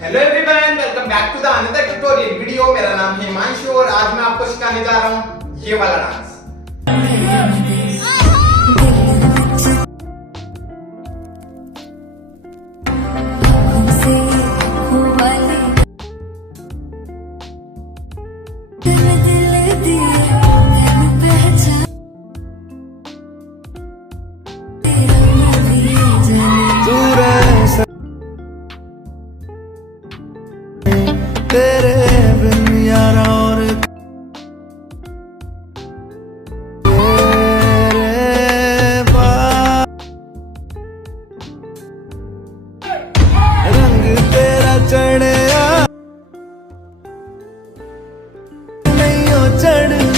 Hello everyone, welcome back to the another tutorial video. मेरा नाम है हिमांशु और आज मैं आपको सिखाने जा रहा हूँ ये वाला डांस। तेरे बिन यारा और रंग तेरा चढ़े नहीं हो चढ़ना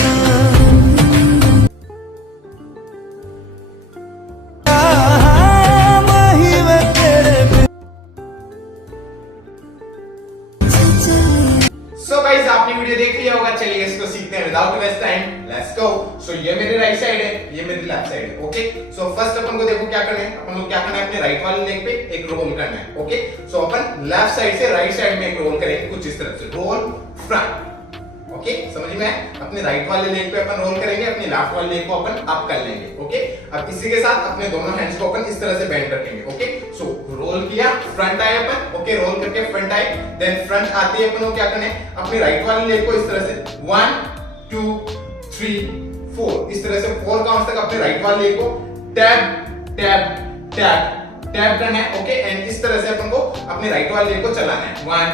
वही मैं तेरे बिन। सो गाइस, आपने वीडियो देख लिया होगा। चलिए इसको सीखते हैं without waste time. Let's go. So ये मेरी राइट साइड है, ये मेरी लेफ्ट साइड है। ओके, सो फर्स्ट अपन को देखो क्या करना है। अपन को क्या करना है, अपने राइट वाले लेग पे एक रोल करना है। ओके, सो अपन लेफ्ट साइड से राइट साइड में एक रोल करेंगे कुछ इस तरह से, रोल फ्रंट। ओके, समझ में? अपने राइट वाले लेग पे अपन रोल करेंगे, अपने लेफ्ट वाले लेग को अपन अप कर लेंगे। ओके, अब इसी के साथ अपने दोनों हैंड्स को अपन इस तरह से बेंड रखेंगे। ओके, सो रोल किया, फ्रंट आए अपन। ओके, रोल करके फ्रंट आए, देन फ्रंट आते ही अपन को क्या करना है, अपने राइट वाले लेग को इस तरह से 1 2 3 4 इस तरह से 4 काउंट्स तक अपने राइट वाले लेग को टैप टैप टैप टैप करना है। ओके, एंड इस तरह से अपन को अपने राइट वाले लेग को चलाना है 1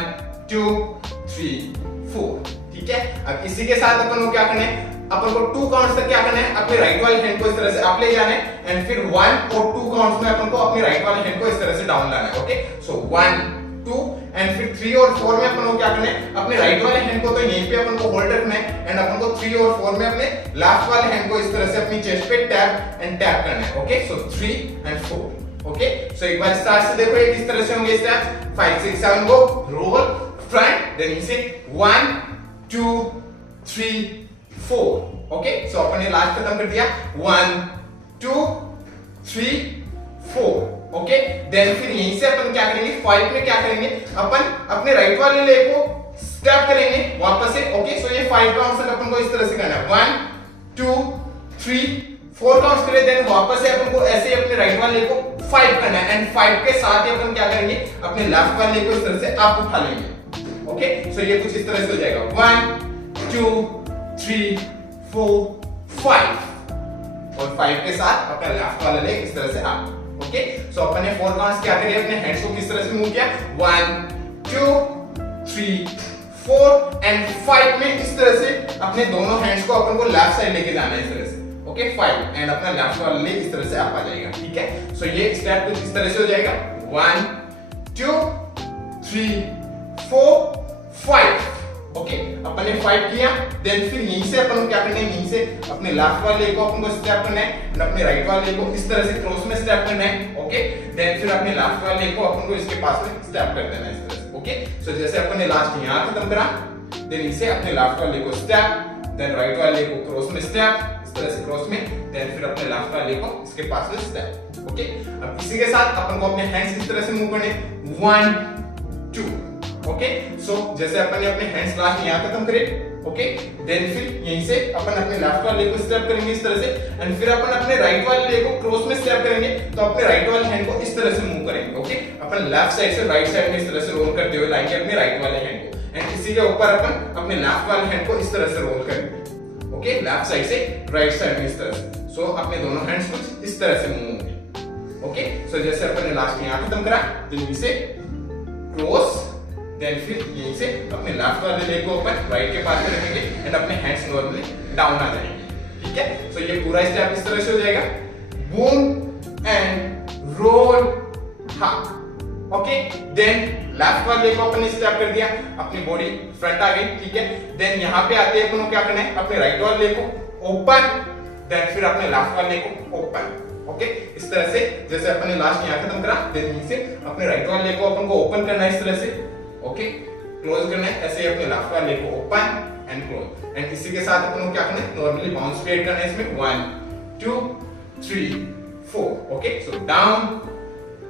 2 3 4। ठीक है, अब इसी के साथ अपन को क्या करना है, अपन को 2 काउंट्स तक क्या करना है, अपने राइट वाले हैंड को इस तरह से अप ले जाना है एंड फिर 1 और 2 काउंट्स में अपन को अपने राइट वाले हैंड को इस तरह से डाउन लाना है। ओके, सो 1 2 एंड फिर 3 और 4 में अपन को क्या करना है, अपने राइट वाले हैंड को तो यहीं पे अपन को होल्ड रखना है एंड अपन को 3 और 4 में अपने लेफ्ट वाले हैंड को इस तरह से अपनी चेस्ट पे टैप एंड टैप करना है। Okay, so 3 and 4। ओके, सो एक बार स्टार्ट से देखो ये किस तरह से होंगे steps. 5 6 7 go, role front, then इसे 1 2 3 4। ओके, सो अपन ने लास्ट खत्म कर दिया 1 2 3 4। ओके, देन फिर यहीं से अपन क्या करेंगे, 5 में क्या करेंगे, अपन अपने राइट वाले लेग को स्टेप करेंगे वापस से। ओके, सो ये 5 काउंट्स तक अपन को इस तरह से करना है 1 2 3 4 काउंट्स करें, देन वापस से अपन को ऐसे अपने राइट वाले लेग को 5 करना है एंड 5 के साथ ही अपन क्या करेंगे, अपने लेफ्ट वाले लेग को इस तरह से अप उठा लेंगे। ओके, सो ये कुछ इस तरह से हो जाएगा 1 2 3 4 5 और 5 के साथ अपना लेफ्ट वाला लेग इस तरह से अप। ओके, सो अपन ने 4 काउंट्स क्या करिए, अपने हैंड्स को किस तरह से मूव किया 1 2 3 4 एंड 5 में इस तरह से अपने दोनों हैंड्स को अपन को लेफ्ट साइड लेके जाना है इस तरह से। ओके, 5 एंड अपना लेफ्ट वाला लेग इस तरह से अप आ जाएगा। ठीक है, सो ये स्टेप कुछ इस तरह से हो जाएगा 1 2 3 4 5। ओके, अपन ने 5 किया, देन फिर यहीं से अपन को क्या करना है, यहीं से अपने लेफ्ट वाले लेग को अपन को स्टेप करना है एंड अपने राइट वाले लेग को इस तरह से क्रॉस में स्टेप करना है। ओके, देन फिर अपने लेफ्ट वाले लेग को अपन को इसके पास में स्टेप कर देना है इस तरह से। ओके, सो जैसे अपन ने लास्ट यहां खत्म करा, देन इसे अपने लेफ्ट वाले लेग को स्टेप, देन राइट वाले लेग को क्रॉस में स्टेप, इस तरह से क्रॉस में, देन फिर अपने लेफ्ट वाले लेग को इसके पास में स्टेप। ओके, अब इसी के साथ अपन को अपने हैंड्स इस तरह से मूव करने 1 2। ओके, सो जैसे अपन ने अपने हैंड्स लास्ट यहां खत्म करे। ओके, देन फिर यहीं से अपन अपने लेफ्ट वाले लेग को स्टेप करेंगे इस तरह से एंड फिर अपन अपने राइट वाले लेग को क्रॉस में स्टेप करेंगे, तो अपने राइट वाले हैंड को इस तरह से मूव करेंगे। ओके, अपन लेफ्ट साइड से राइट साइड में इस तरह से रोल करते हुए लाएंगे अपने राइट वाले हैंड को एंड इसी के ऊपर अपन अपने लेफ्ट वाले हैंड को इस तरह से रोल करेंगे। ओके, लेफ्ट साइड से राइट साइड में इस तरह से, सो अपने दोनों हैंड्स कुछ इस तरह से मूव होंगे। ओके, सो जैसे अपन ने लास्ट में यहां खत्म करा, तो इसे क्रॉस, देन फिर यहीं से अपने लेफ्ट वाले लेग को अपन राइट के पास में रखेंगे एंड अपने हैंड्स नॉर्मली डाउन आ जाएंगे। ठीक है, सो ये पूरा स्टेप इस तरह से हो जाएगा boom and roll half. Okay, then left वाले लेग को अपन ने स्टेप कर दिया, अपनी बॉडी फ्रंट आ गई। ठीक है, देन यहां पे आते हैं अपन को क्या करना है, अपने राइट वाले लेग को ओपन, देन फिर अपने लेफ्ट वाले लेग को ओपन। ओके, इस तरह से जैसे अपन ने लास्ट यहां खत्म करा, देन यहीं से अपने राइट वाले लेग को अपन को ओपन करना है इस तरह से। ओके, क्लोज करना है ऐसे अपने लेफ्ट वाले लेग को ओपन एंड क्लोज एंड इसी के साथ अपन को क्या करना है, नॉर्मली बाउंस क्रिएट करना है इसमें 1 2 3 4। Okay, so down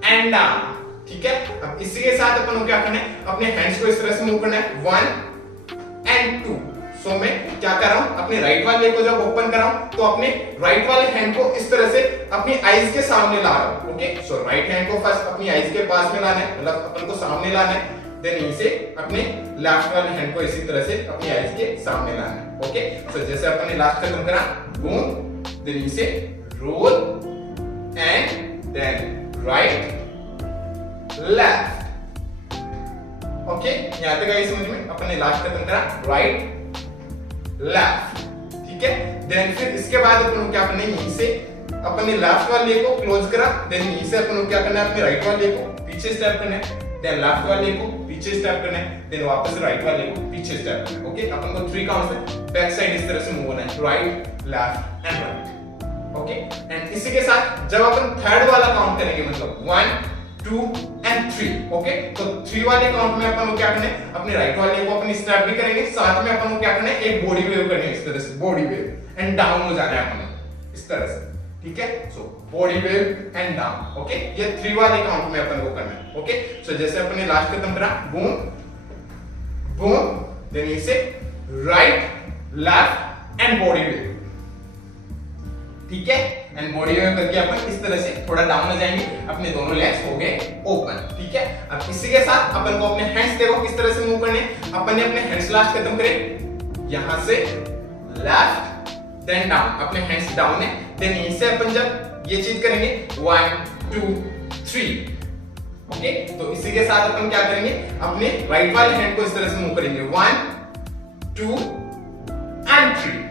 and down ठीक है। अब इसी के साथ अपन को क्या करना है, अपने हैंड्स को इस तरह से मूव करना है 1 एंड 2। सो मैं क्या कर रहा हूं, अपने राइट वाले को जब ओपन कर रहा हूं तो अपने राइट वाले हैंड को इस तरह से अपनी आईज के सामने ला रहा हूं। ओके, सो राइट हैंड को फर्स्ट अपनी आईज के पास में लाना है, मतलब अपन को सामने लाना है, देन इसे अपने लेफ्ट वाले हैंड को इसी तरह से अपनी आईज के सामने लाना है। ओके, सो जैसे अपन ने लास्ट खत्म करा, बूम, देन इसे roll and then right left. Okay, यहां तक आई समझ में, अपन ने लास्ट खत्म करा राइट लेफ्ट, ठीक है। देन फिर इसके बाद अपन को क्या करना है, यहीं से अपन ने लेफ्ट वाले को क्लोज करा, देन यहीं से अपन को क्या करना है, अपने राइट वाले को पीछे स्टेप करना है, देन लेफ्ट वाले को पीछे स्टेप करना है, देन वापस राइट वाले को पीछे स्टेप करना है। ओके, अपन को 3 काउंट्स है, बैक साइड इस तरह से मूव होना है, right left and right. Okay, and इसी के साथ जब अपन थर्ड वाला काउंट करेंगे, मतलब 1 2 एंड 3। ओके, तो 3 वाले काउंट में अपन को क्या करना है, अपने राइट वाले को अपनी स्टेप भी करेंगे, साथ में अपन को क्या करना है, एक बॉडी वेव करनी है इस तरह से, बॉडी वेव एंड डाउन हो जाना है अपन इस तरह से, ठीक है। So body wave and down. Okay, ये 3 वाले काउंट में अपन को करना है। ओके, सो जैसे अपन ने लास्ट खत्म करा, बूम बूम, देन इसे right left and body wave, ठीक है। एंड बॉडी वेव करके अपन इस तरह से थोड़ा डाउन हो जाएंगे, अपने दोनों लेग्स हो गए ओपन, ठीक है। अब इसी के साथ अपन को अपने हैंड्स देखो किस तरह से मूव करने, अपन ने अपने हैंड्स लास्ट खत्म करे, यहां से लेफ्ट देन डाउन, अपने हैंड्स डाउन है, देन यहीं से अपन जब ये चीज करेंगे 1 2 3। ओके, तो इसी के साथ अपन क्या करेंगे, अपने राइट वाले हैंड को इस तरह से मूव करेंगे 1 2 एंड 3।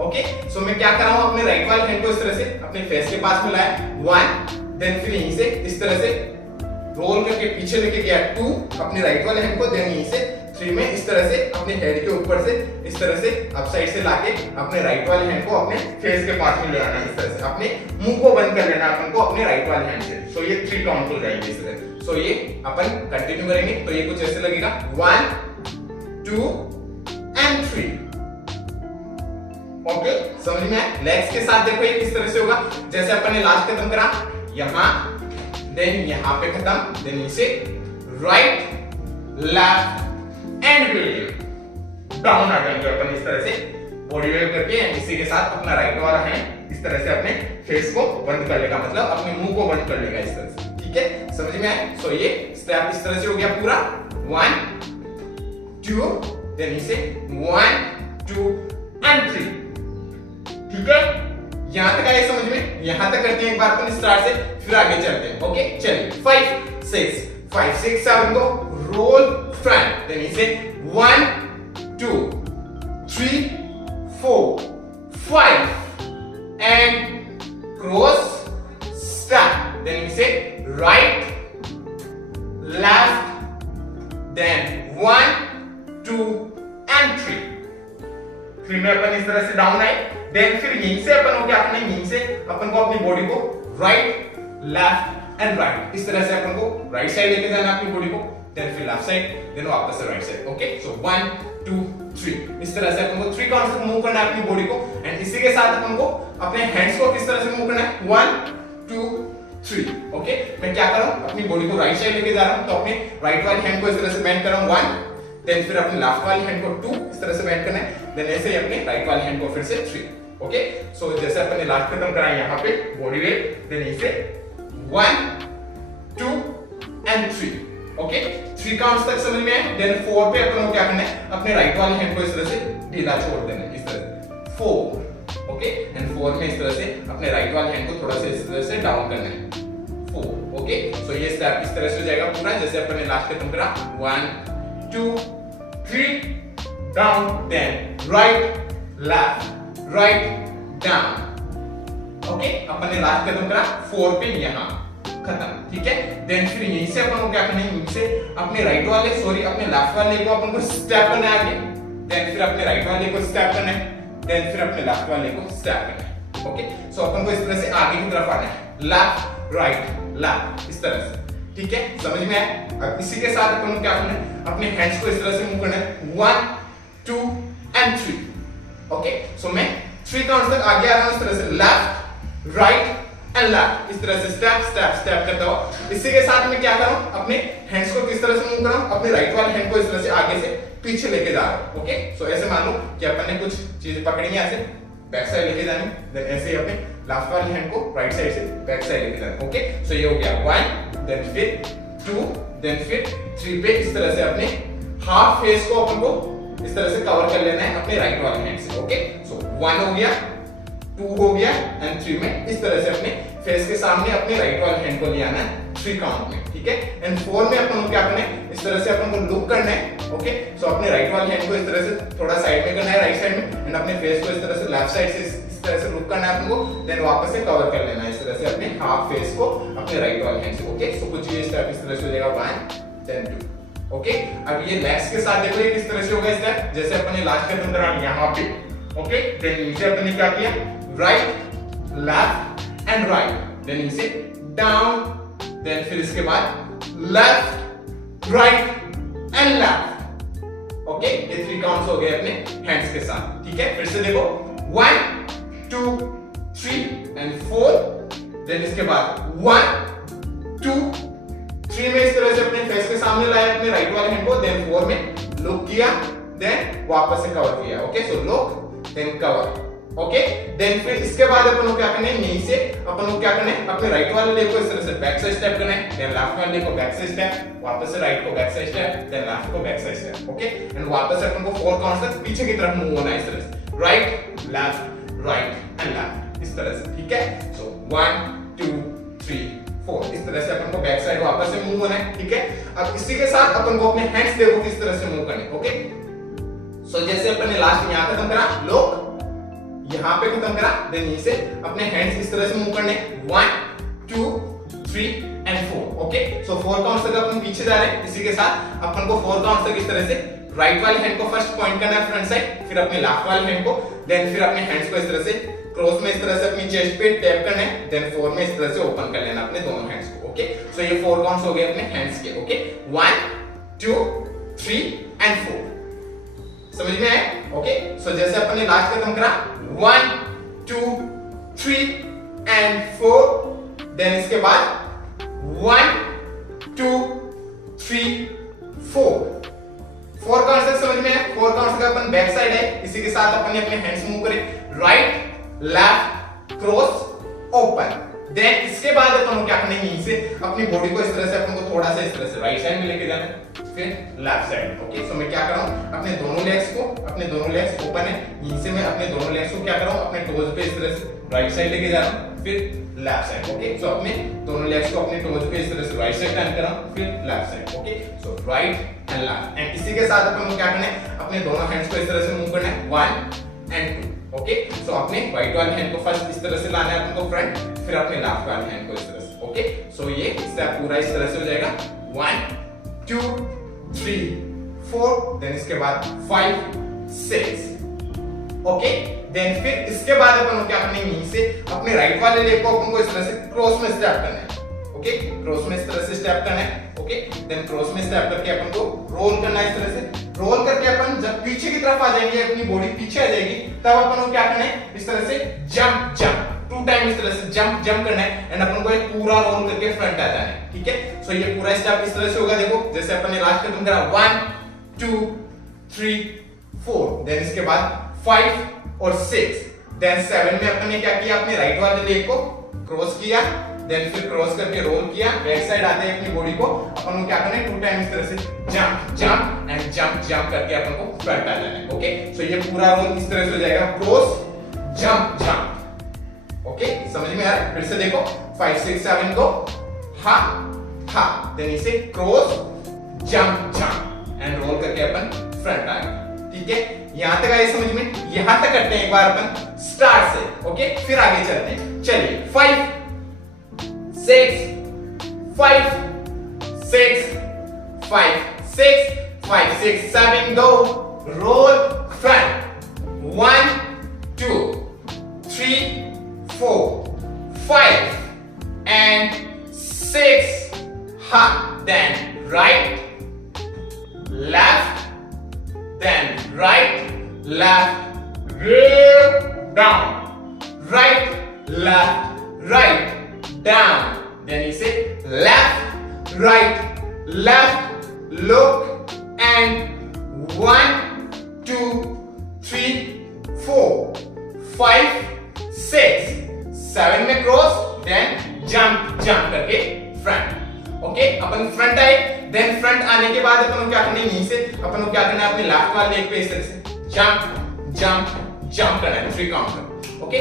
ओके, सो मैं क्या कर रहा हूं, अपने राइट वाले हैंड को इस तरह से अपने फेस के पास में लाया 1, देन फिर यहीं से इस तरह से रोल करके पीछे लेके गया 2, अपने राइट वाले हैंड को, देन यहीं से 3 में इस तरह से अपने हेड के ऊपर से इस तरह से अप साइड से लाके अपने राइट वाले हैंड को अपने फेस के पास में ले आना, इस तरह से अपने मुंह को बंद कर लेना अपन को अपने राइट वाले हैंड से। सो ये 3 काउंट हो जाएंगे इस तरह। सो ये अपन कंटिन्यू करेंगे, तो ये कुछ ऐसे लगेगा 1 2 एंड 3। ओके, समझ में आया। लेग्स के साथ देखो ये किस तरह से होगा, जैसे अपन ने लास्ट खत्म करा, यहां देन यहां पे खत्म, देन इसे right left and wave down आ जाएंगे अपन इस तरह से बॉडी वेव करके, इसी के साथ अपना राइट वाला हैंड इस तरह से अपने फेस को बंद कर लेगा, मतलब अपने मुंह को बंद कर लेगा इस तरह से, ठीक है। समझ में आया। सो ये स्टेप इस तरह से हो गया पूरा 1 2, देन इसे 1 2 एंड 3, ठीक है। यहां तक आए समझ में, यहां तक करते हैं एक बार अपन स्टार्ट से, फिर आगे चलते हैं। ओके, चलिए 5 6 7 को रोल फ्रंट, देन इसे 1 2 3 4 5 एंड क्रॉस स्टेप, देन इसे राइट लेफ्ट, देन 1 2 एंड 3 में अपन इस तरह से डाउन आए, देन फिर यहीं से अपन को क्या करना है, यहीं से अपन को अपनी बॉडी को राइट लेफ्ट एंड राइट इस तरह से अपन को राइट साइड लेके जाना अपनी बॉडी को, देन फिर लेफ्ट साइड, देन वापस से राइट साइड। ओके, सो 1 2 3 इस तरह से अपन को 3 काउंट्स तक मूव करना है अपनी बॉडी को, एंड इसी के साथ अपन को अपने हैंड्स को किस तरह से मूव करना है 1 2 3। ओके, मैं क्या कर रहा हूं, अपनी बॉडी को राइट साइड लेके जा रहा हूं, तो अपने राइट वाले हैंड को इस तरह से बेंड कर रहा हूं 1, देन फिर अपने लेफ्ट वाले हैंड को 2 इस तरह से बेंड करना है, देन ऐसे ही अपने राइट वाले हैंड को फिर से 3। ओके, सो जैसे अपन ने लास्ट खत्म करा यहां पे बॉडी वेव, देन इसे 1 2 एंड 3। ओके, 3 काउंट्स तक समझ में आए, देन 4 पे अपन को क्या करना है, अपने राइट वाले हैंड को इस तरह से ढीला छोड़ देना है इस तरह से 4। ओके, एंड 4 में इस तरह से अपने राइट वाले हैंड को थोड़ा सा इस तरह से डाउन करना है 4। ओके, सो ये स्टेप इस तरह से हो जाएगा पूरा, जैसे अपन ने लास्ट खत्म करा 1 2 3 down, then right left right down. Okay, अपन ने लास्ट खत्म करा 4 पे यहां खत्म, ठीक है। देन फिर यहीं से अपन को क्या करना है, यहीं से अपने राइट वाले अपने लेफ्ट वाले को अपन को स्टेप करना है आगे, देन फिर अपने राइट वाले को स्टेप करना है, देन फिर अपने लेफ्ट वाले को स्टेप करना है। ओके, सो अपन को इस तरह से आगे की तरफ आना है, लेफ्ट राइट लेफ्ट इस तरह से, ठीक है। समझ में आया। अब इसी के साथ अपन को क्या करना है, अपने हैंड्स को इस तरह से मूव करना है 1 2 एंड 3। ओके, सो मैं 3 काउंट्स तक आगे आ रहा हूं इस तरह से, लेफ्ट राइट एंड लेफ्ट, इस तरह से स्टेप स्टेप स्टेप करता हुआ। इसी के साथ में क्या कर रहा हूं, अपने हैंड्स को किस तरह से मूव कर रहा हूं, अपने राइट वाले हैंड को इस तरह से आगे से पीछे लेके जा रहा हूं। ओके, सो ऐसे मान लो कि अपन ने कुछ चीजें पकड़ी है, ऐसे बैक साइड लेके जानी, देन ऐसे ही अपने लेफ्ट वाले हैंड को राइट साइड से बैक साइड लेके जाना। ओके, सो ये हो गया 1, देन फिर 2, देन फिर 3 पे इस तरह से अपने हाफ फेस को अपन को इस तरह से कवर कर लेना है अपने राइट वाले हैंड से। ओके, सो 1 हो गया, 2 हो गया एंड 3 में इस तरह से अपने फेस के सामने अपने राइट वाले हैंड को ले आना है 3 काउंट में, ठीक है। एंड 4 में अपन को क्या करना है, इस तरह से अपन को लुक करना है। ओके, सो अपने राइट वाले हैंड को इस तरह से थोड़ा साइड में करना है, राइट साइड में, एंड अपने फेस को इस तरह से लेफ्ट साइड से इस तरह से लुक करना है अपन को, देन वापस से कवर कर लेना है इस तरह से अपने हाफ फेस को अपने राइट वाले हैंड से। ओके, सो कुछ ये स्टेप इस तरह से हो जाएगा 1, देन 2। ओके, अब ये लेग्स के साथ देखो ये किस तरह से होगा स्टेप, जैसे अपन ने लास्ट खत्म करा यहां पे। ओके, देन नीचे अपन ने क्या किया, right left and right, then नीचे डाउन, देन फिर इसके बाद left right and left. Okay, ये 3 काउंट्स हो गए अपने हैंड्स के साथ, ठीक है। फिर से देखो 1, 2, 3 एंड 4, देन इसके बाद 1, 2, 3 में इस तरह से अपने फेस के सामने लाया अपने राइट वाले हैंड को, देन 4 में लुक किया, देन वापस से कवर किया। Okay, so look then cover. Okay, then फिर इसके बाद अपन को क्या करना है, यहीं से अपन को क्या करना है, अपने राइट वाले लेग को इस तरह से बैक साइड स्टेप करना है, देन लेफ्ट वाले लेग को बैक साइड स्टेप, वापस से राइट को back side step, then left को back side step. Okay, and वापस से अपन को 4 काउंट्स तक पीछे की तरफ मूव होना है इस तरह से, right left right and left इस तरह से, ठीक है। सो 1, 2, 3, 4 इस तरह से अपन को बैक साइड वापस से मूव होना है, ठीक है। अब इसी के साथ अपन को अपने हैंड्स देखो किस तरह से मूव करने। ओके, सो जैसे अपन ने लास्ट में यहां खत्म करा, लोग यहां पे खत्म करा, देन यहीं से अपने हैंड्स इस तरह से मूव करने 1, 2, 3 एंड 4। ओके, सो 4 काउंट्स तक अपन पीछे जा रहे हैं। इसी के साथ अपन को 4 काउंट्स तक इस तरह से राइट वाले हैंड को फर्स्ट पॉइंट करना है फ्रंट साइड, फिर अपने लेफ्ट वाले हैंड को, देन फिर अपने हैंड्स को इस तरह से क्रॉस में इस तरह से अपनी चेस्ट पे टैप करना है, देन 4 में इस तरह से ओपन कर लेना अपने दोनों हैंड्स को। ओके, सो ये 4 काउंट्स हो गए अपने हैंड्स के। ओके, 1, 2, 3 एंड 4 समझ में आया। ओके, सो जैसे अपन ने लास्ट खत्म करा 1, 2, 3 एंड 4, देन इसके बाद 1, 2, 3, 4 काउंट्स तक समझ में है। 4 काउंट्स का अपन बैक साइड है, इसी के साथ अपन ने अपने हैंड्स मूव करे, right left cross open, then इसके बाद अपन को क्या करना है, यहीं से अपनी बॉडी को इस तरह से अपन को थोड़ा सा इस तरह से राइट साइड में लेके जाना है, फिर लेफ्ट साइड। ओके, सो मैं क्या कर रहा हूं, अपने दोनों लेग्स ओपन है, यहीं से मैं अपने दोनों लेग्स को क्या कर रहा हूं, अपने टोज पे इस तरह से राइट साइड लेके जा रहा हूं, फिर लेफ्ट साइड। ओके, सो अपने दोनों लेग्स को अपने टोज पे इस तरह से राइट साइड टर्न कर रहा हूं, फिर left side. Okay, so right and left, and इसी के साथ अपन को क्या करना है, अपने दोनों हैंड्स को इस तरह से मूव करना है 1 एंड 2। ओके, सो अपने राइट वाले हैंड को फर्स्ट इस तरह से लाना है अपन को फ्रंट, फिर अपने लेफ्ट वाले हैंड को इस तरह से। ओके, सो ये स्टेप पूरा इस तरह से हो जाएगा 1, 2, 3, 4, देन इसके बाद 5, 6। ओके, देन फिर इसके बाद अपन को क्या करना है, यहीं से अपने राइट वाले लेग को अपन को इस तरह से क्रॉस में स्टेप करना है। ओके, क्रॉस में इस तरह से स्टेप करना है। ओके, देन क्रॉस में स्टेप करके अपन को रोल करना है इस तरह से। रोल करके अपन जब पीछे की तरफ आ जाएंगे, अपनी बॉडी पीछे आ जाएगी, तब अपन को क्या करना है, इस तरह से जंप जंप 2 टाइम इस तरह से जंप जंप करना है, एंड अपन को एक पूरा रोल करके फ्रंट आ जाना है, ठीक है। सो ये पूरा स्टेप इस तरह से होगा, देखो जैसे अपन ने लास्ट खत्म करा 1, 2, 3, 4, देन इसके बाद 5 और 6, देन 7 में अपन ने क्या किया, अपने राइट वाले लेग को क्रॉस किया, देन फिर क्रॉस करके रोल किया, बैक साइड आते हैं अपनी बॉडी को, अपन को क्या करना है 2 टाइम इस तरह से jump jump and jump jump करके अपन को फ्रंट आ जाना है। ओके, सो ये पूरा रोल इस तरह से हो जाएगा, क्रॉस जंप जंप। ओके, समझ में आ रहा है। फिर से देखो 5, 6, 7 को हा हा, देन इसे cross jump jump and roll करके अपन फ्रंट आ गए, ठीक है। यहां तक आए समझ में, यहां तक करते हैं एक बार अपन स्टार्ट से। ओके, फिर आगे चलते हैं, चलिए 5, 6, 5, 6, 5, 6, 5, 6, 7, go, roll front, 1, 2, 3, 4, 5, and 6, ha, then right, left, then right, left, down, right, left, right, down, then you say left, right, left, look, and 1, 2, 3, 4, 5, 6, 7 में क्रॉस, देन जंप करके फ्रंट। ओके, अपन front आए, then front आने के बाद अपन को क्या करना है, यहीं से अपन को क्या करना है, अपने लेफ्ट वाले लेग पे इस तरह से जंप करना है 3 काउंट तक। ओके,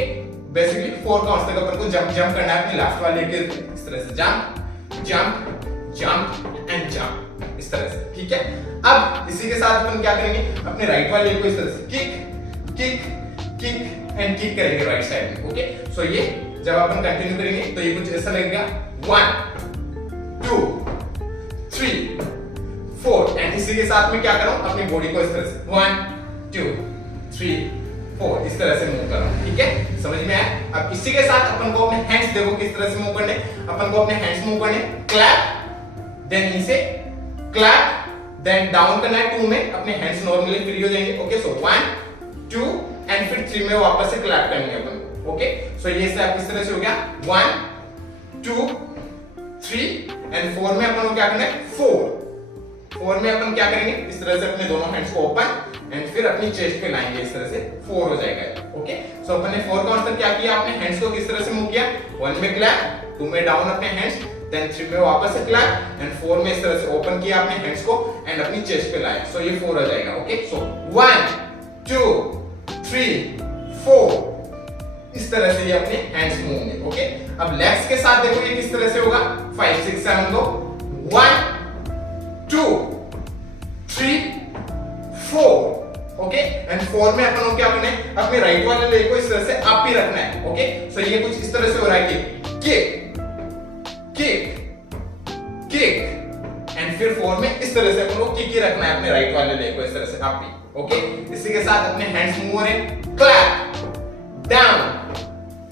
बेसिकली 4 काउंट्स तक अपन को जंप करना है अपने लेफ्ट वाले लेग पे इस तरह से जंप एंड जंप इस तरह से। ठीक है, अब इसी के साथ अपन क्या करेंगे, अपने राइट वाले लेग को इस तरह से किक एंड किक करेंगे राइट साइड में। ओके, सो ये जब अपन कंटिन्यू करेंगे तो ये कुछ ऐसा लगेगा 1 2 3 4 एंड इसी के साथ में क्या कर रहा हूं, अपनी बॉडी को इस तरह से 1 2 3 4 इस तरह से मूव कर रहा हूं। ठीक है, समझ में आया? अब इसी के साथ अपन को अपने हैंड्स देखो किस तरह से मूव करने, अपन को अपने हैंड्स मूव करने, क्लैप देन इसे क्लैप देन डाउन करना है 2 में, अपने हैंड्स नॉर्मली फ्री हो जाएंगे। ओके, सो 1 2 एंड फिर 3 में वापस से क्लैप करनी है अपन को। ओके, सो ये स्टेप इस तरह से हो गया 1 2 3 एंड 4 में अपन को क्या करना है, 4 में अपन क्या करेंगे, इस तरह से अपने दोनों हैंड्स को ओपन एंड फिर अपनी चेस्ट पे लाएंगे इस तरह से 4 हो जाएगा। ओके, सो अपन ने 4 काउंट तक क्या किया, अपने हैंड्स को किस तरह से मूव किया, 1 में क्लैप, 2 में डाउन अपने हैंड्स, देन 3 में वापस से क्लैप एंड 4 में इस तरह से ओपन किया अपने हैंड्स को एंड अपनी चेस्ट पे लाए। सो ये 4 हो जाएगा। ओके, सो 1 2 3 4 इस तरह से ये अपने हैंड्स मूव होंगे। ओके, अब लेग्स के साथ देखो ये किस तरह से होगा, 5 6 7 गो 1 2 3 4। ओके, एंड 4 में अपन को क्या करना है, अपने राइट वाले लेग को इस तरह से अप ही रखना है। ओके, सो ये कुछ इस तरह से हो रहा है किक एंड फिर 4 में इस तरह से अपन को किक ही रखना है अपने राइट वाले लेग को इस तरह से अप ही। ओके, इसी के साथ अपने हैंड्स मूव हो रहे हैं, clap down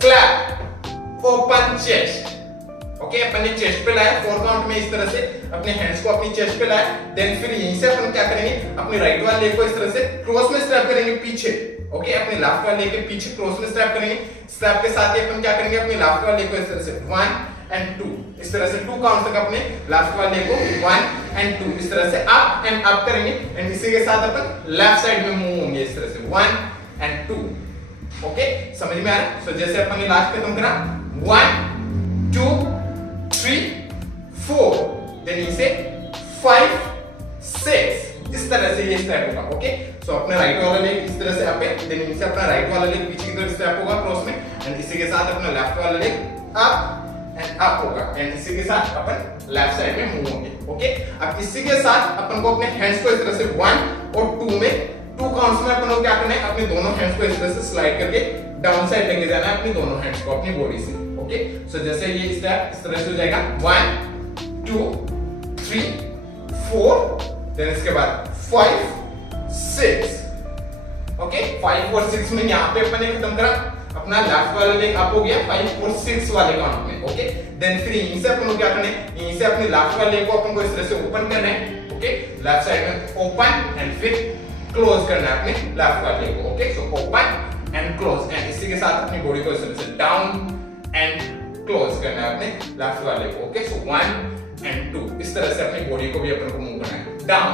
clap open chest. Okay, अपन ने चेस्ट पे लाया 4 काउंट में इस तरह से अपने हैंड्स को अपनी चेस्ट पे लाया, देन फिर यहीं से अपन क्या करेंगे, अपने राइट वाले लेग को इस तरह से क्रॉस में स्टेप करेंगे पीछे। ओके, अपने लेफ्ट वाले लेग के पीछे क्रॉस में स्टेप करेंगे, स्टेप के साथ ही अपन क्या करेंगे, अपने लेफ्ट वाले लेग को इस तरह से 1 एंड 2 इस तरह से 2 काउंट तक अपने लेफ्ट वाले लेग को 1 एंड 2 इस तरह से अप एंड अप करेंगे एंड इसी के साथ अपन लेफ्ट साइड में मूव होंगे इस तरह से 1 एंड 2। ओके, समझ में आ रहा? सो जैसे अपन ने लास्ट खत्म करा 1 2 3 4 देन इसे 5 6 इस तरह से ये स्टेप होगा। ओके, सो अपने राइट वाला लेग इस तरह से अप है, देन इनसे अपना राइट वाला लेग पीछे की तरफ स्टेप होगा क्रॉस में एंड इसी के साथ अपना लेफ्ट वाला लेग अप एंड अप होगा एंड इसी के साथ अपन लेफ्ट साइड में मूव होंगे। ओके, अब इसी के साथ अपन को अपने हैंड्स को इस तरह से 1 और 2 में 2 काउंट्स में अपन को क्या करना है, अपने दोनों हैंड्स को इस तरह से स्लाइड करके डाउन साइड लेके जाना है अपनी दोनों हैंड्स को अपनी बॉडी से। ओके, सो जैसे ये स्टेप इस तरह से हो जाएगा 1 2 3 4 देन इसके बाद 5 6। ओके, 5 और 6 में यहाँ पे अपन ने खत्म करा, अपना लेफ्ट वाला लेग अप हो गया 5 और 6 वाले काउंट में। ओके, देन फिर यहीं से अपन को क्या करना है, यहीं से अपने लेफ्ट वाले लेग को अपन को इस तरह से ओपन करना है। ओके, लेफ्ट साइड में ओपन एंड फिर क्लोज करना है अपने लेफ्ट वाले लेग को। Okay, so open and close and इसी के साथ अपनी बॉडी को इस तरह से डाउन एंड क्लोज करना है अपने लेफ्ट वाले को। ओके, सो 1 एंड 2 इस तरह से अपनी बॉडी को भी अपन को मूव करना है डाउन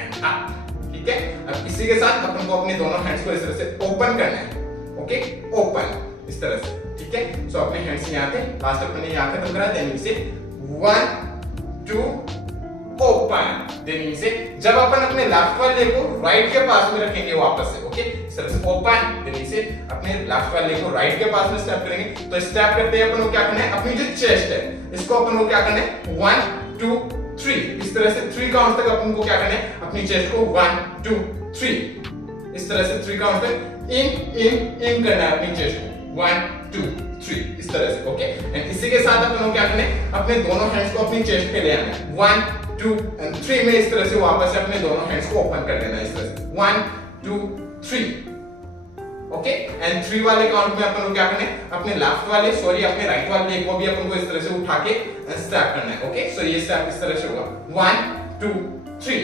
एंड अप। ठीक है, अब इसी के साथ अपन को अपने दोनों हैंड्स को इस तरह से ओपन करना है। ओके, ओपन इस तरह से। ठीक है, सो अपने हैंड्स यहां थे, लास्ट अपन ने यहां खत्म करा, देन इसे 1 2 ओपन, देन इसे जब अपन अपने लेफ्ट वाले लेग को राइट के पास में रखेंगे वापस से। ओके, इस तरह से ओपन, देन इसे अपने लेफ्ट वाले लेग को राइट के पास में स्टेप करेंगे। तो स्टेप करते हैं अपन को क्या करना है, अपनी जो चेस्ट है इसको अपन को क्या करना है 1 2 3 इस तरह से 3 काउंट तक अपन को क्या करना है, अपनी चेस्ट को 1 2 3 इस तरह से 3 काउंट तक इन करना है अपनी चेस्ट को 1 2 3 इस तरह से। ओके, एंड इसी के साथ अपन को क्या करना है, अपने दोनों हैंड्स को अपनी चेस्ट पे ले आना है 1 2 एंड 3 में इस तरह से वापस से अपने दोनों हैंड्स को ओपन कर देना है इस तरह से 1 2 3। ओके, एंड 3 वाले काउंट में अपन को क्या करना है, अपने लेफ्ट वाले अपने राइट वाले लेग को भी अपन को इस तरह से उठा के स्टेप करना है। ओके, सो ये स्टेप इस तरह से होगा 1 2 3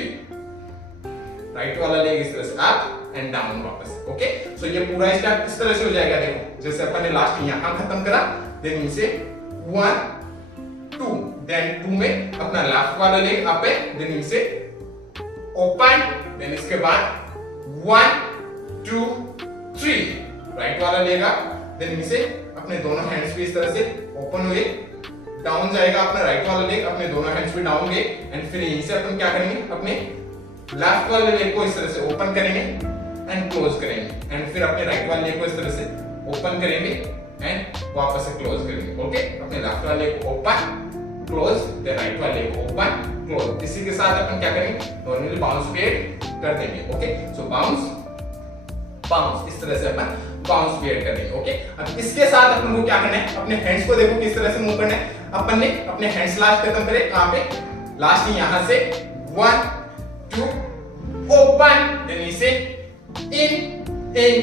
राइट वाला लेग इस तरह से अप एंड डाउन वापस। ओके, सो ये पूरा स्टेप इस तरह से हो जाएगा। देखो जैसे अपन ने लास्ट यहां खत्म करा, देन इसे 1 2, देन 2 में अपना लेफ्ट वाला लेग अप है, देन इसे ओपन, देन इसके बाद 1 2 3, राइट वाला लेग अप, देन इसे अपने दोनों हैंड्स भी इस तरह से ओपन हुए, डाउन जाएगा अपना राइट वाला लेग, अपने दोनों हैंड्स भी डाउन गए, एंड फिर यहीं से अपन क्या करेंगे, अपने लेफ्ट वाले लेग को इस तरह से ओपन करेंगे एंड क्लोज करेंगे, एंड फिर अपने राइट वाले लेग को इस तरह से ओपन करेंगे एंड वापस से क्लोज करेंगे। ओके, अपने लेफ्ट वाले लेग को ओपन क्लोज, देन राइट वाले लेग को ओपन क्लोज। इसी के साथ अपन क्या करेंगे, नॉर्मली बाउंस पेड कर देंगे। ओके, सो बाउंस बाउंस, इस तरह से अपन बाउंस पेड करेंगे। ओके, अब इसके साथ अपन को क्या करना है, अपने हैंड्स को देखो किस तरह से मूव करना है। अपन ने अपने हैंड्स लास्ट खत्म करे, कहां पे, लास्ट यहां से 1 2 ओपन, देन इसे इन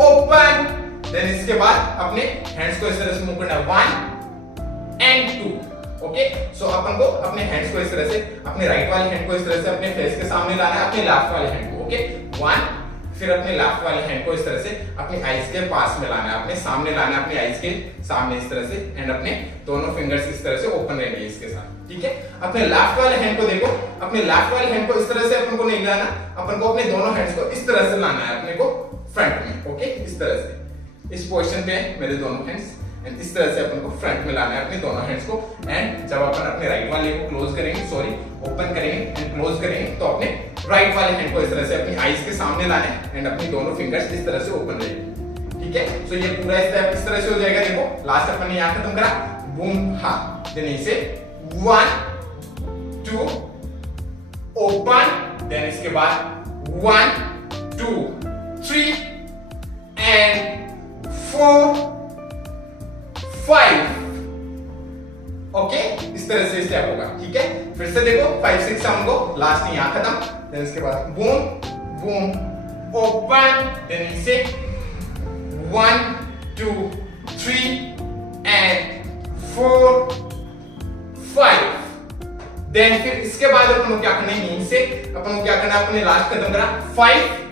ओपन, देन इसके बाद अपने हैंड्स को इस तरह से मूव करना है 1 एंड 2। ओके, सो अपन को अपने हैंड्स को इस तरह से, अपने राइट वाले हैंड को इस तरह से अपने फेस के सामने लाना है, अपने लेफ्ट वाले हैंड को। ओके, 1, फिर अपने लेफ्ट वाले हैंड को इस तरह से अपने आईज के पास में लाना है, अपने सामने लाना है, अपने आईज के सामने इस तरह से, एंड अपने दोनों फिंगर्स इस तरह से ओपन रहेंगे इसके साथ। ठीक है, अपने लेफ्ट वाले हैंड को देखो, अपने लेफ्ट वाले हैंड को इस तरह से अपन को नहीं लाना, अपन को अपने दोनों हैंड्स को इस तरह से लाना है अपने को फ्रंट में। ओके, इस तरह से, इस पोजीशन पे है मेरे दोनों हैंड्स, एंड इस तरह से अपन को फ्रंट में लाना है अपने दोनों हैंड्स को, एंड जब अपन अपने राइट वाले को क्लोज करेंगे, सॉरी ओपन करेंगे एंड क्लोज करेंगे, तो अपने राइट वाले हैंड को इस तरह से अपनी आईज के सामने लाना है, एंड अपनी दोनों फिंगर्स इस तरह से ओपन रहेंगे। ठीक है, सो ये पूरा स्टेप इस तरह से हो जाएगा। देखो लास्ट अपन ने यहां खत्म करा, बूम हा, देन इसे 1 2 ओपन, देन इसके बाद 1 2 3 एंड 4 5। ओके, इस तरह से स्टेप होगा। ठीक है, फिर से देखो 5 6 साउंड को, लास्ट यहां खत्म, देन इसके बाद बूम बूम ओपन, देन इसे 1 2 3 एंड 4 5। देन फिर इसके बाद अपन को क्या करना है, यहीं से अपन को क्या करना है, अपने लास्ट खत्म करा 5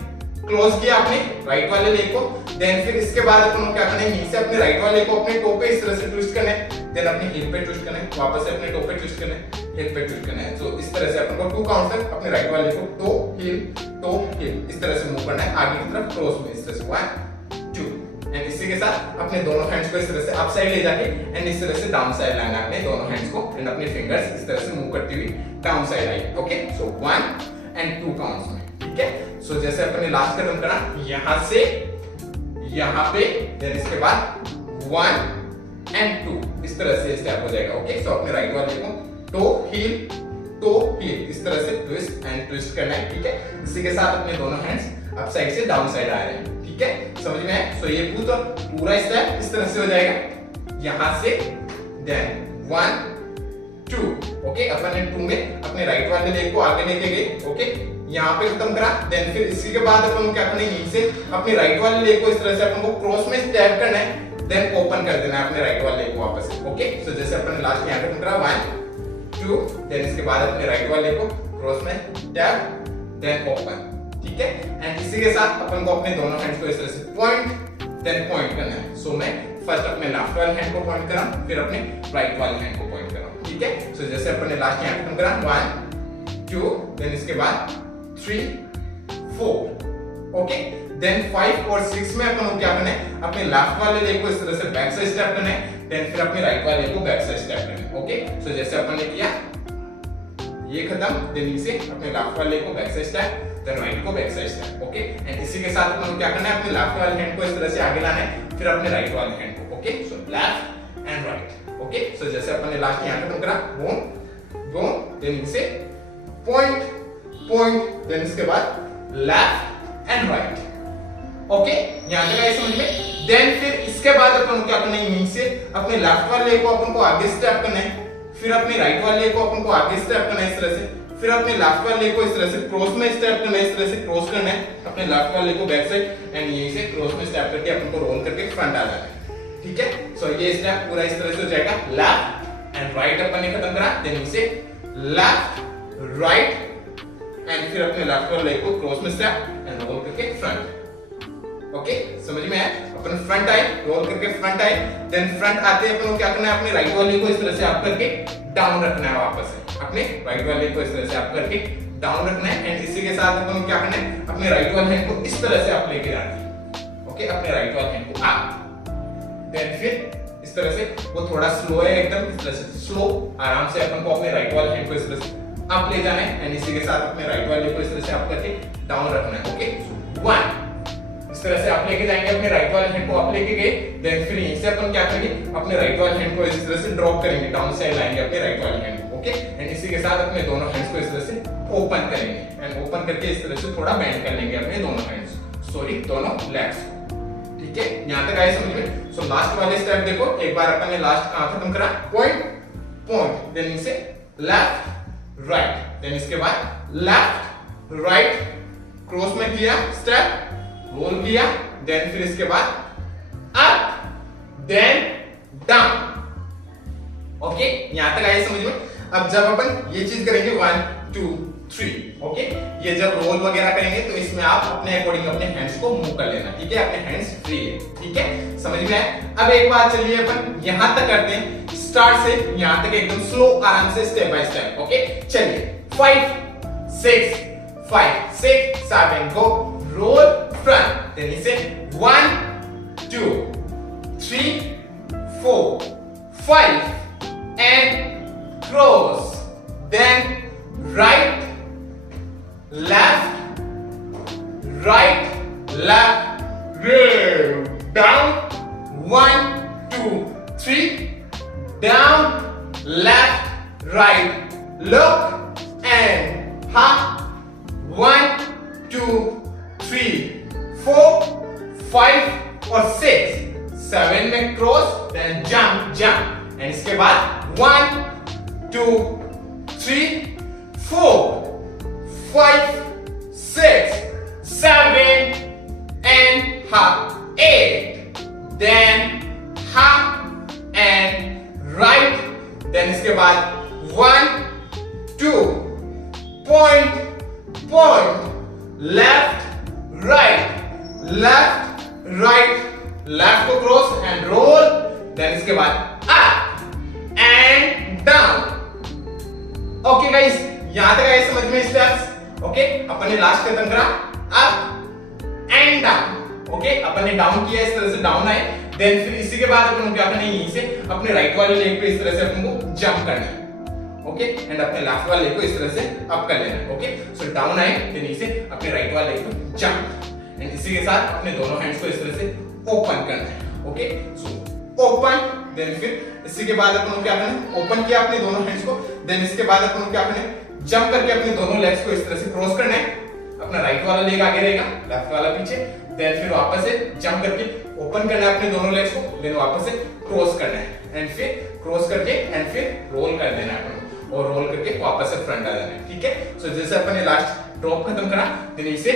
क्लोज किया अपने राइट वाले लेग को, देन फिर इसके बाद अपन को क्या करना है, यहीं से अपने राइट वाले को अपने टो पे इस तरह से ट्विस्ट करना है, देन अपने हिल पे ट्विस्ट करना है, वापस से अपने टो पे ट्विस्ट करना है, हिल पे ट्विस्ट करना है। सो इस तरह से अपन को 2 काउंट तक अपने राइट वाले को टो हिल इस तरह से मूव करना है आगे की तरफ क्रॉस में, इस तरह से 1 2, एंड इसी के साथ अपने दोनों हैंड्स को इस तरह से अप साइड ले जाके एंड इस तरह से डाउन साइड लाना है अपने दोनों हैंड्स को, एंड अपने फिंगर्स इस तरह से मूव करती हुई down side I. Okay, so 1 and 2 counts में। ठीक है, सो जैसे अपन ने लास्ट खत्म करा, यहां से यहां पे, देन इसके बाद 1 एंड 2, इस तरह से स्टेप हो जाएगा। ओके, सो अपने राइट वाले को टो हिल इस तरह से ट्विस्ट एंड ट्विस्ट करना है। ठीक है, इसी के साथ अपने दोनों हैंड्स अप साइड से डाउन साइड आ रहे हैं। ठीक है, समझ में आया? सो ये पूरा स्टेप इस तरह से हो जाएगा, यहां से देन 1 2। ओके, अपन ने 2 में अपने राइट वाले लेग को आगे लेके गए। ओके, यहाँ पे खत्म करा, देन फिर इसी के बाद अपन को क्या करना है, यहीं से अपने राइट वाले लेग को इस तरह से अपन को क्रॉस में स्टेप करना है, देन ओपन कर देना है अपने राइट वाले लेग को वापस। ओके, सो जैसे अपन ने लास्ट यहाँ खत्म करा 1 2, देन इसके बाद अपने राइट वाले को क्रॉस में स्टेप, देन ओपन। ठीक है, एंड इसी के साथ अपन को अपने दोनों हैंड्स को इस तरह से पॉइंट देन पॉइंट करना है। सो मैं फर्स्ट अपने लेफ्ट वाले हैंड को पॉइंट करा, फिर अपने राइट वाले हैंड को पॉइंट करा। ठीक है, सो जैसे अपन ने लास्ट यहाँ खत्म करा 1 2, देन इसके बाद 3 4। ओके, देन 5 और 6 में अपन को क्या करना है, अपने लेफ्ट वाले लेग को इस तरह से बैक साइड स्टेप करना है, देन फिर अपने राइट वाले लेग को बैक साइड स्टेप करना है। ओके, सो जैसे अपन ने किया ये खत्म, देन इसे अपने लेफ्ट वाले को back side step, then right को back side step. Okay, and इसी के साथ अपन को क्या करना है, अपने लेफ्ट वाले हैंड को इस तरह से आगे लाना है, फिर अपने राइट वाले हैंड को। Okay, so left and right. Okay, so जैसे अपन ने लास्ट यहां खत्म करा बूम बूम, देन इसे पॉइंट पॉइंट, देन इसके बाद लेफ्ट एंड राइट। ओके, यहां तक आए समझ में? देन फिर इसके बाद अपन को क्या करना है, यहीं से अपने लेफ्ट वाले लेग को अपन को आगे स्टेप करना है, फिर अपने राइट वाले लेग को अपन को आगे स्टेप करना है इस तरह से, फिर अपने लेफ्ट वाले लेग को इस तरह से क्रॉस में स्टेप करना है, इस तरह से क्रॉस करना है अपने लेफ्ट वाले लेग को बैक साइड, एंड यहीं से क्रॉस में स्टेप करके अपन को रोल करके फ्रंट आ जाना है। ठीक है, सो ये स्टेप पूरा इस तरह से हो जाएगा। लेफ्ट एंड राइट अपन ने खत्म करा, देन इसे लेफ्ट राइट एंड फिर अपने लेफ्ट वाले लेग को क्रॉस में स्टेप एंड रोल करके फ्रंट। ओके, ओके समझ में आया? अपन फ्रंट आए, रोल करके फ्रंट आए, देन फ्रंट आते अपन को क्या करना है, अपने राइट वाले को इस तरह से अप करके डाउन रखना है, वापस से अपने राइट वाले को इस तरह से अप करके डाउन रखना है। एंड इसी के साथ अपन को क्या करना है, अपने राइट वाले हैंड को इस तरह से अप लेके जाना है, ओके अपने राइट वाले हैंड को अप, देन फिर इस तरह से, वो थोड़ा स्लो है एकदम, इस तरह से स्लो आराम से अपन को अपने राइट वाले हैंड को इस तरह से अप ले जाना है। एंड इसी के साथ अपने राइट वाले को इस तरह से अप करके डाउन रखना है, ओके 1 इस तरह से आप लेके जाएंगे, अपने राइट वाले हैंड को आप लेके गए, देन फिर यहीं से अपन क्या करेंगे, अपने राइट वाले हैंड को इस तरह से ड्रॉप करेंगे, डाउन साइड लाएंगे अपने राइट वाले हैंड को, ओके एंड इसी के साथ अपने दोनों हैंड्स को इस तरह से ओपन करेंगे एंड ओपन करके इस तरह से थोड़ा बेंड कर लेंगे अपने दोनों हैंड्स, सॉरी दोनों लेग्स, ठीक है यहां तक आए समझ में? सो लास्ट वाले स्टेप देखो, एक बार अपन ने लास्ट कहां खत्म करा, पॉइंट पॉइंट, देन इसे लेफ्ट राइट, देन इसके बाद लेफ्ट राइट क्रॉस में किया स्टेप, रोल किया, देन फिर इसके बाद अप देन डाउन, ओके यहां तक आए समझ में? अब जब अपन ये चीज करेंगे 1 2 3, ओके ये जब रोल वगैरह करेंगे तो इसमें आप अपने अकॉर्डिंग अपने हैंड्स को मूव कर लेना, ठीक है अपने हैंड्स फ्री है, ठीक है समझ में आया? अब एक बात चलिए अपन यहां तक करते हैं, स्टार्ट से यहां तक एकदम स्लो आराम से स्टेप बाय स्टेप, ओके चलिए 5 6 5 6 7 go, roll front, then he said 1 2 3 4 5 and cross, then right left right left, roll down 1 2 3 down left right, look and hop 1 2 3 4 5 और 6 7 में cross, then jump jump and इसके बाद 1 2 3 4 5 6 7 and hop 8, then hop and right, then इसके बाद 1 2 point point left right left right left को cross and role, then इसके बाद up and down, okay guys यहां तक आए समझ में स्टेप्स, ओके अपन ने लास्ट खत्म करा अप एंड डाउन, ओके अपन ने डाउन किया इस तरह से डाउन आए, देन फिर इसी के बाद अपन क्या करना है, यहीं से अपने राइट वाले लेग पे इस तरह से अपन को जंप करना है, ओके एंड अपने लेफ्ट वाले को इस तरह से अप कर लेना है, ओके सो डाउन आए देन इसे अपने राइट वाले को जंप एंड इसी के साथ अपने दोनों हैंड्स को इस तरह से ओपन करना है, ओके सो ओपन, देन फिर इसी के बाद अपन को क्या करना है, ओपन किया अपने दोनों हैंड्स को, देन इसके बाद अपन को क्या करना है, जंप करके अपने दोनों लेग्स को इस तरह से क्रॉस करना है, अपना राइट वाला लेग आगे रहेगा, लेफ्ट वाला पीछे, देन फिर वापस से जंप करके ओपन करना है अपने दोनों लेग्स को, देन वापस से क्रॉस करना है एंड फिर क्रॉस करके एंड फिर रोल कर देना है और रोल करके वापस से फ्रंट आ जाना है, ठीक है सो जैसे अपन ने लास्ट ड्रॉप खत्म करा, देन इसे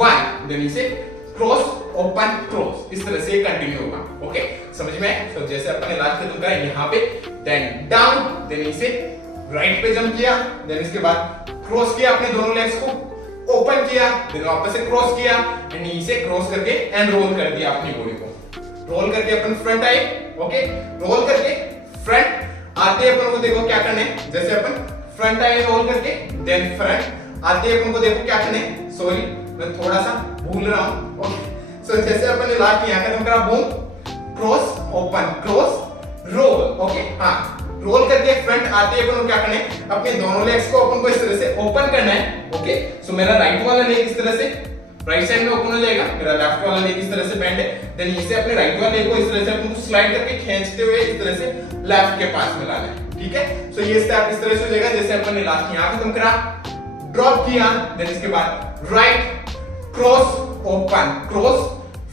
1 देन इसे क्रॉस ओपन क्रॉस, इस तरह से कंटिन्यू होगा, ओके समझ में आया? सो जैसे अपन ने लास्ट खत्म करा यहाँ पे, देन डाउन, देन इसे राइट पे जंप किया, देन इसके बाद क्रॉस किया अपने दोनों लेग्स को, ओपन किया, देन वापस से क्रॉस किया एंड इसे क्रॉस करके एंड रोल कर दिया अपनी बॉडी को, रोल करके अपन फ्रंट आए, ओके रोल करके फ्रंट आते अपन को देखो क्या करना है, जैसे अपन फ्रंट आए रोल करके, देन फ्रंट आते अपन को देखो क्या करना है, सॉरी मैं थोड़ा सा भूल रहा हूं, ओके सो जैसे अपन ने लास्ट यहां खत्म करा, boom cross open cross roll, okay हां रोल करके फ्रंट आते अपन को क्या करना है, अपने दोनों लेग्स को अपन को इस तरह से ओपन करना है, ओके सो मेरा राइट वाला लेग इस तरह से राइट साइड में ओपन हो जाएगा, मेरा लेफ्ट वाला लेग इस तरह से बेंड है, देन इसे अपने राइट वाले लेग को इस तरह से अपन को स्लाइड करके खींचते हुए इस तरह से लेफ्ट के पास में लाना है, ठीक है सो ये स्टेप इस तरह से हो जाएगा जैसे अपन ने लास्ट यहां खत्म करा, ड्रॉप किया, देन इसके बाद right cross open cross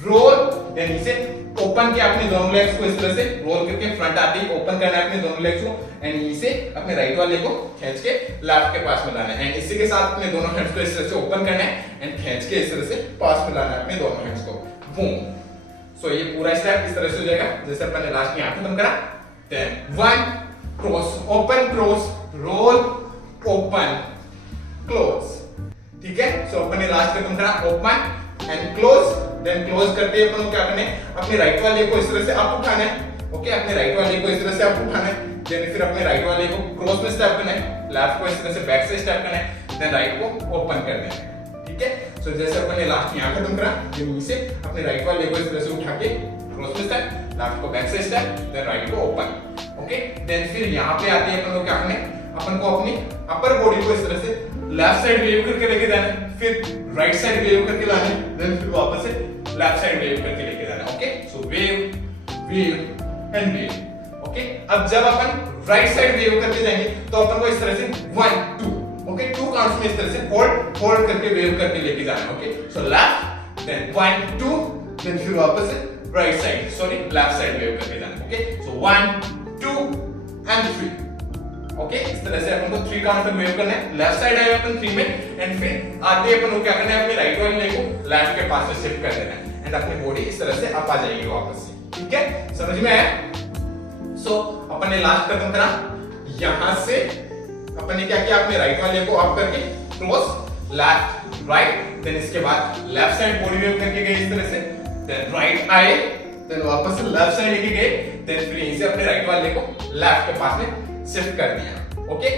roll, then इसे ओपन किया अपने दोनों लेग्स को इस तरह से रोल करके फ्रंट आते ही ओपन करना है अपने दोनों लेग्स को एंड इसे अपने राइट वाले को खींच के लेफ्ट के पास में लाना है एंड इसी के साथ अपने दोनों हैंड्स को इस तरह से ओपन करना है एंड खींच के इस तरह से पास में लाना है अपने दोनों हैंड्स को, बूम सो ये पूरा स्टेप इस तरह से हो जाएगा जैसे अपन ने लास्ट में यहां खत्म करा, then 1 cross open cross roll open close, ठीक है सो अपन ने लास्ट खत्म करा, open and close then close करते ही अपन को क्या करना है, अपने राइट वाले को इस तरह से अप उठाना है, ओके, अपने राइट वाले को इस तरह से अप उठाना है, देन फिर अपने राइट वाले को क्रॉस में स्टेप करना है, लेफ्ट को इस तरह से बैक से स्टेप करना है, देन राइट को ओपन कर देना है, ठीक है। सो जैसे अपन ने लास्ट यहाँ खत्म करा, देन से अपने राइट वाले को इस तरह से उठा के क्रॉस में स्टेप, लेफ्ट को बैक से स्टेप, देन राइट को ओपन, ओके। देन फिर यहाँ पे आते हैं अपन को क्या करना है, अपन को अपनी अपर बॉडी को इस तरह से लेफ्ट साइड वेव करके लेके जाना है, फिर राइट साइड वेव करके लाना है, देन फिर वापस से लेफ्ट साइड वेव करके लेके जाना है, okay. So wave wave and wave, okay. अब जब अपन राइट साइड वेव करके जाएंगे तो अपन को इस तरह से 1 2, ओके, 2 काउंट्स में इस तरह से होल्ड करके वेव करके लेके जाना है, okay. So left, then 1 2, then फिर वापस से right side, sorry left side wave करके जाना है, ओके। So 1 2 and 3, okay. इस तरह से अपन को 3 काउंट में वेव करना है, लेफ्ट साइड आए अपन 3 में, एंड फिर आते अपन को क्या करना है, अपने राइट वाले लेग को लेफ्ट के पास से शिफ्ट कर देना है, एंड अपनी बॉडी इस तरह से अप आ जाएगी वापस से, ठीक है, समझ में आया। सो अपन ने लास्ट खत्म करा, यहां से अपन ने क्या किया, अपने राइट वाले को अप करके क्लोज लेफ्ट राइट, देन इसके बाद लेफ्ट साइड बॉडी वेव करके गए इस तरह से, देन राइट आए, देन वापस से लेफ्ट साइड लेके गए, देन फिर यहीं से अपने राइट वाले को लेफ्ट के पास में शिफ्ट कर दिया, ओके।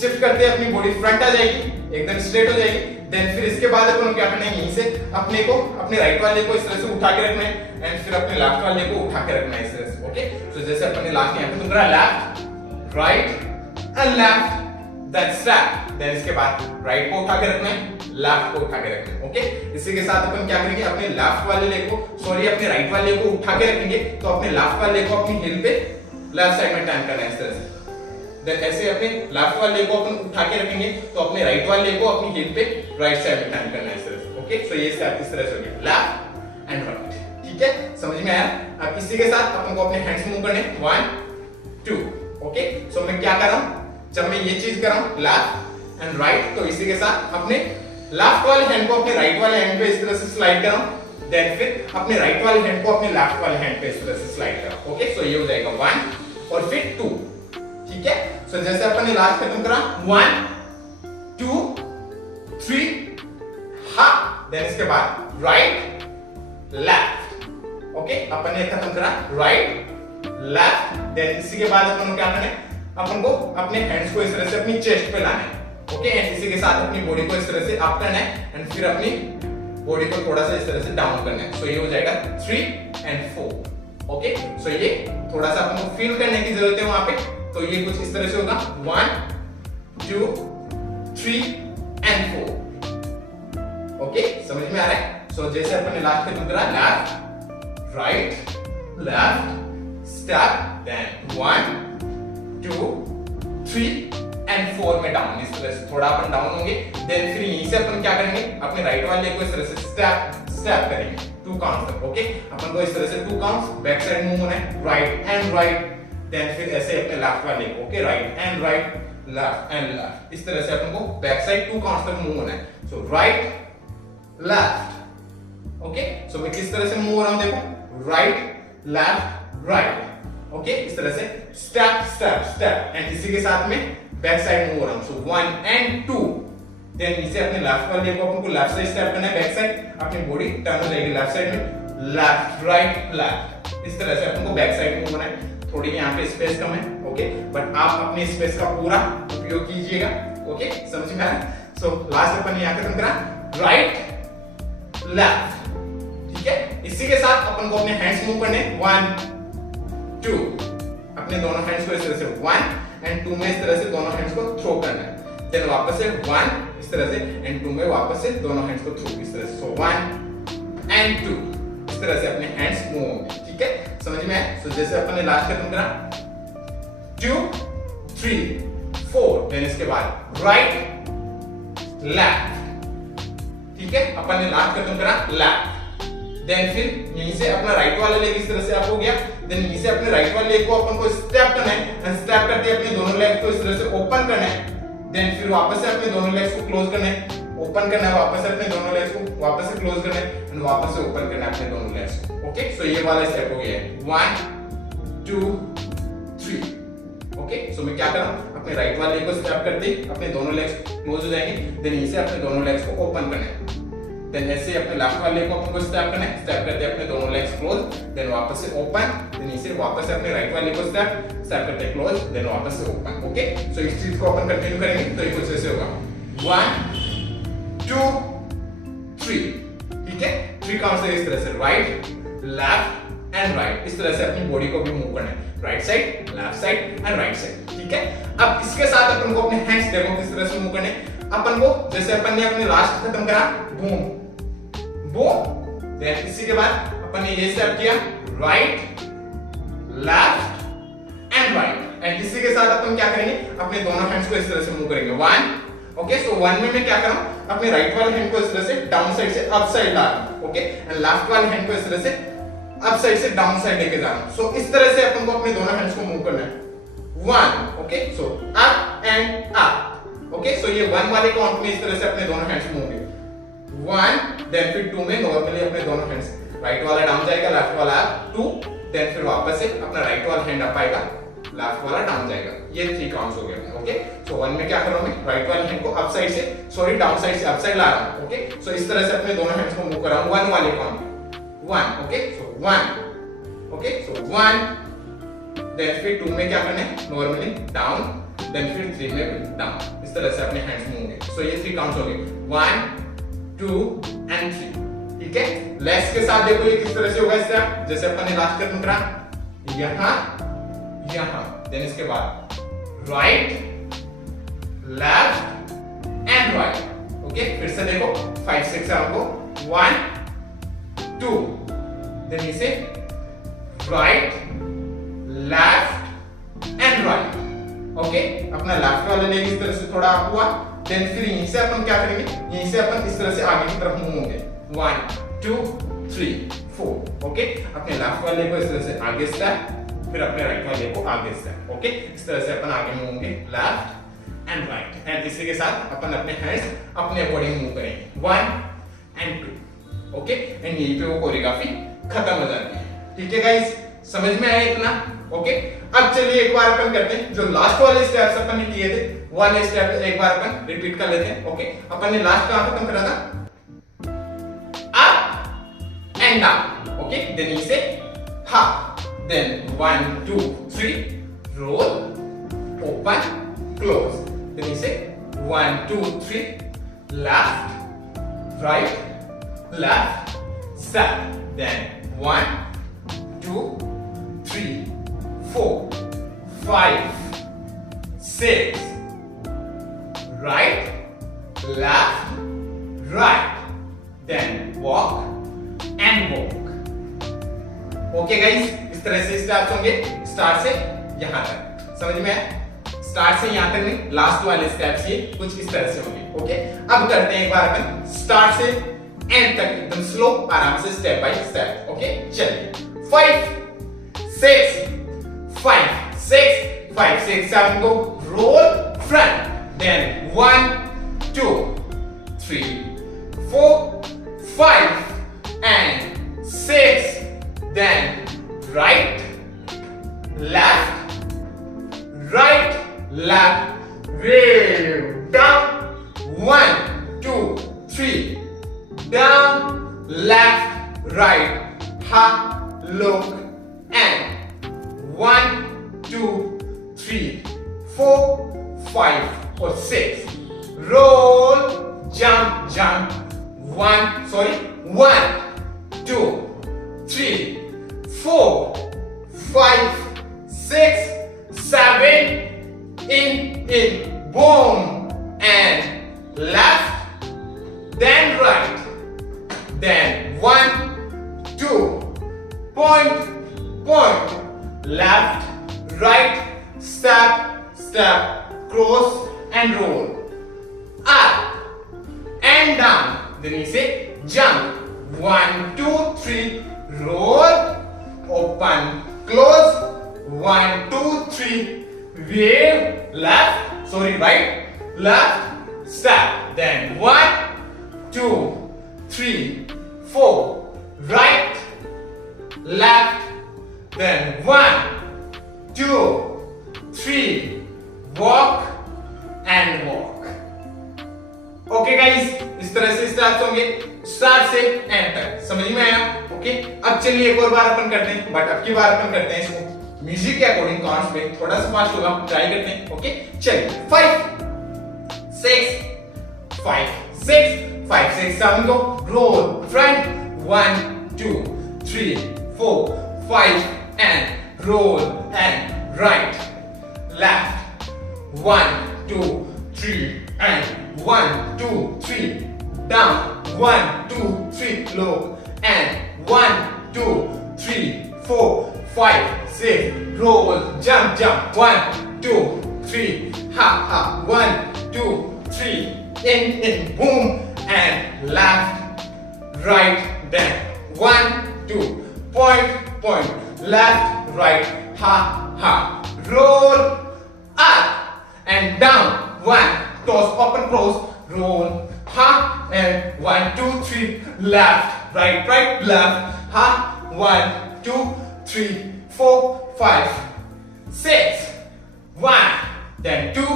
शिफ्ट करते हैं अपनी बॉडी फ्रंट आ जाएगी, एकदम स्ट्रेट हो जाएगी, देन फिर इसके बाद अपन क्या करना है, यहीं से अपने को अपने राइट वाले को इस तरह से उठा के रखना है, एंड फिर अपने लेफ्ट वाले को उठा के रखना है इस तरह से, ओके। सो जैसे अपन ने लास्ट यहाँ पे तुम करा left right and left, then step, then इसके बाद राइट को उठा के रखना है, लेफ्ट को उठा के रखना है, ओके। इसी के साथ अपन क्या करेंगे, अपने लेफ्ट वाले लेग को, सॉरी अपने राइट वाले को उठा के रखेंगे, तो अपने लेफ्ट वाले को अपनी हिल पे लेफ्ट साइड में टर्न करना है इस तरह से, देन ऐसे अपने लेफ्ट वाले को अपन उठा के रखेंगे, तो अपने राइट वाले को अपनी हिल पे राइट साइड में टर्न करना है इस तरह से, ओके। सो ये स्टेप इस तरह से हो गया, लेफ्ट एंड राइट, ठीक है, समझ में आया। अब इसी के साथ अपन को अपने हैंड्स मूव करने 1 2, ओके। सो मैं क्या कर रहा हूं, जब मैं ये चीज कर रहा हूं लेफ्ट एंड राइट, तो इसी के साथ अपने लेफ्ट वाले हैंड को अपने राइट वाले हैंड पे इस तरह से स्लाइड कर रहा हूं, देन फिर अपने राइट वाले हैंड को अपने लेफ्ट वाले हैंड पे इस तरह से स्लाइड कर रहा हूं, ओके। सो ये हो जाएगा 1 और फिर 2, ठीक है। सो जैसे अपन ने लास्ट खत्म करा 1 2 3 हा, देन इसके बाद राइट लेफ्ट, ओके। अपन ने खत्म करा राइट लेफ्ट, देन इसी के बाद अपन को क्या करना है, अपन को अपने हैंड्स को इस तरह से अपनी चेस्ट पे लाना है, ओके। एंड इसी के साथ अपनी बॉडी को इस तरह से अप करना है, एंड फिर अपनी बॉडी को थोड़ा सा इस तरह से डाउन करना है। सो ये हो जाएगा 3 एंड 4, ओके। सो ये थोड़ा सा अपन को फील करने की जरूरत है वहां पे, तो ये कुछ इस तरह से होगा 1 2 3 एंड 4, ओके, समझ में आ रहा है। सो जैसे अपन ने लास्ट खत्म करा left right left step, then 1 2 3 and 4 में डाउन, इस तरह से थोड़ा अपन डाउन होंगे, देन फिर यहीं से अपन क्या करेंगे, अपने राइट वाले को इस तरह से स्टेप करेंगे 2 काउंट तक, ओके। अपन को इस तरह से 2 काउंट्स बैक साइड मूव होना है, राइट एंड राइट, देन फिर ऐसे अपने लेफ्ट वाले को, okay, right and right left and left, इस तरह से अपन को बैक साइड 2 काउंट्स तक मूव होना है। सो राइट लेफ्ट, ओके। सो मैं किस तरह से मूव हो रहा हूं, देखो राइट लेफ्ट राइट, ओके, इस तरह से स्टेप स्टेप स्टेप, एंड इसी के साथ में बैक साइड मूव हो रहा हूं। सो 1 एंड 2, देन इसे अपने लेफ्ट वाले को अपन को लेफ्ट साइड स्टेप करना है, बैक साइड, अपनी बॉडी टर्न हो जाएगी लेफ्ट साइड में, लेफ्ट राइट लेफ्ट, इस तरह से अपन को बैक साइड मूव होना है। थोड़ी यहाँ पे स्पेस कम है, ओके, बट आप अपने स्पेस का पूरा उपयोग कीजिएगा, ओके, समझ में आया। सो लास्ट अपन यहाँ खत्म करा राइट लेफ्ट, ठीक है। इसी के साथ अपन को अपने हैंड्स मूव करने 1 2, अपने दोनों हैंड्स को इस तरह से 1 एंड 2 में इस तरह से दोनों हैंड्स को थ्रो करना है, देन वापस से 1 इस तरह से एंड 2 में वापस से दोनों हैंड्स को थ्रो, इस तरह से। सो 1 एंड 2, इस तरह से अपने हैंड्स मूव होंगे, ठीक है, समझ में आया। सो जैसे अपन ने लास्ट खत्म करा 2 3 4, देन इसके बाद राइट लेफ्ट, ठीक है, अपन ने लास्ट खत्म करा लेफ्ट, देन फिर यहीं से अपना राइट वाला लेग इस तरह से अप हो गया, देन यहीं से अपने राइट वाले लेग को अपन को स्टेप करना है, एंड स्टेप करते अपने दोनों लेग को इस तरह से ओपन करना है, देन फिर वापस से अपने दोनों लेग्स को क्लोज करना है, ओपन करना है, वापस से अपने दोनों लेग्स को वापस से क्लोज करना है, एंड वापस से ओपन करना है अपने दोनों लेग्स को, ओके। सो ये वाला स्टेप हो गया है 1 2 3, ओके। सो मैं क्या कर रहा हूं, अपने राइट वाले को स्टेप करते अपने दोनों लेग्स क्लोज हो जाएंगे, देन यहीं से अपने दोनों लेग्स को ओपन करना है, देन ऐसे अपने लेफ्ट वाले को अपन को स्टेप करना है, स्टेप करते हैं अपने दोनों लेग्स क्लोज, देन वापस से ओपन, देन इसे वापस से अपने राइट वाले को स्टेप करते हैं क्लोज, देन वापस से ओपन। ओके, सो इस चीज को अपन कंटिन्यू करेंगे तो ये कुछ ऐसे होगा 1 2 3, ठीक है। 3 काउंट से इस तरह से राइट लेफ्ट एंड राइट, इस तरह से अपनी बॉडी को भी मूव करना है, right side left side and right side, ठीक है। अब इसके साथ अपन को अपने हैंड्स देखो किस तरह से मूव करने, अपन को जैसे अपन ने अपने लास्ट खत्म करा बूम बूम, देन इसी के बाद अपन ने ये स्टेप किया right left and right, and इसी के साथ अपन क्या करेंगे अपने दोनों हैंड्स को इस तरह से मूव करेंगे 1। ओके, सो 1 में मैं क्या कर रहा हूं, अपने राइट वाले हैंड को इस तरह से डाउन साइड से अप साइड ला रहा हूं, ओके, एंड लेफ्ट वाले हैंड को इस तरह से अप साइड से डाउन साइड लेके जा रहा हूं। सो इस तरह से अपन को अपने दोनों हैंड्स को मूव करना है 1। Okay, so up and up. Okay, so ये 1 वाले काउंट में इस तरह से अपने दोनों हैंड्स मूव होंगे 1, देन फिर 2 में नॉर्मली अपने दोनों हैंड्स राइट वाला डाउन जाएगा, लेफ्ट वाला अप 2, देन फिर वापस से अपना राइट वाला हैंड अप आएगा, लेफ्ट वाला डाउन जाएगा। ये 3 काउंट्स हो गए। ओके, सो 1 में क्या कर रहा हूं मैं, राइट वाले हैंड को अप साइड से सॉरी डाउन साइड से अप साइड ला रहा हूं। ओके, सो इस तरह से अपने दोनों हैंड्स को मूव कर रहा हूं 1 वाले काउंट 1। ओके, सो 1। ओके, सो 1, देन फिर 2 में क्या करना है नॉर्मली डाउन, देन फिर 3 में भी डाउन, इस तरह से अपने हैंड्स मूव होंगे। सो ये 3 काउंट्स हो गए 1 2 एंड 3, ठीक है। लेग्स के साथ देखो ये किस तरह से होगा स्टेप, जैसे अपन ने लास्ट खत्म करा यहां यहां, देन इसके बाद right left and right. Okay, फिर से देखो 5 6 7 को 1 2, देन इसे right left and right. Okay, अपना लेफ्ट वाला लेग इस तरह से थोड़ा अप हुआ, देन फिर यहीं से अपन क्या करेंगे, यहीं से अपन इस तरह से आगे की तरफ मूव होंगे 1 2 3 4। ओके, अपने लेफ्ट वाले को इस तरह से आगे स्टेप, फिर अपने राइट वाले को आगे स्टेप। ओके, इस तरह से अपन आगे मूव होंगे लेफ्ट एंड राइट, एंड इसी के साथ अपन अपने हैंड्स अपने अकॉर्डिंग मूव करेंगे 1 एंड 2। ओके, एंड यहीं पे वो कोरियोग्राफी खत्म हो जाती है, ठीक है गाइस, समझ में आया इतना। ओके, अब चलिए एक बार अपन करते हैं जो लास्ट वाले स्टेप्स अपन ने किए थे, वो वाले स्टेप एक बार अपन रिपीट कर लेते हैं। ओके, अपन ने लास्ट कहां खत्म करा था, up and down. Okay, then इसे half, then 1 2 3 roll open close, then इसे 1 2 3 left right left step, then 1 2 3 4 5 6 right left right, then walk and walk। Okay guys, इस तरह से स्टेप्स होंगे स्टार्ट से यहां तक, समझ में आया? स्टार्ट से यहां तक नहीं, लास्ट वाले स्टेप्स ये कुछ इस तरह से होंगे। ओके, अब करते हैं एक बार अपन स्टार्ट से एंड तक एकदम स्लो आराम से स्टेप बाय स्टेप। ओके, चलिए 5 6 5 6 5 6 7 go roll front, then 1 2 3 4 5 and 6, then right left wave down 1 2 3 down left right half look and 1 2 3 4 5 or 6 roll jump 1 2 3 4 5 6 7 in boom, and left then right, then 1 2 point left right step cross and roll up and down, then you say jump 1 2 3 roll open close 1 2 3 wave right left step, then 1 2 3 4 right left, then 1 2 3 walk and walk। Okay guys, इस तरह से steps होंगे start से and तक, समझ में आया? Okay, अब चलिए एक और बार अपन करते हैं, बट अब की बार अपन करते हैं इसको म्यूजिक के अकॉर्डिंग, काउंट्स पे थोड़ा सा फास्ट होगा, ट्राई करते हैं। ओके चलिए 5 6 5 6 5 6 7 go, roll front 1 2 3 4 5 and roll and right left 1 2 3 and 1 2 3 down 1 2 3 low and 1 2 3 4 5 6 roll jump jump 1 2 3 ha ha 1 2 3 in boom and left right then 1 2 point left right ha ha roll up and down 1 toes open cross roll ha and 1 2 3 left right left ha 1 2 3 4 5 6 1 then 2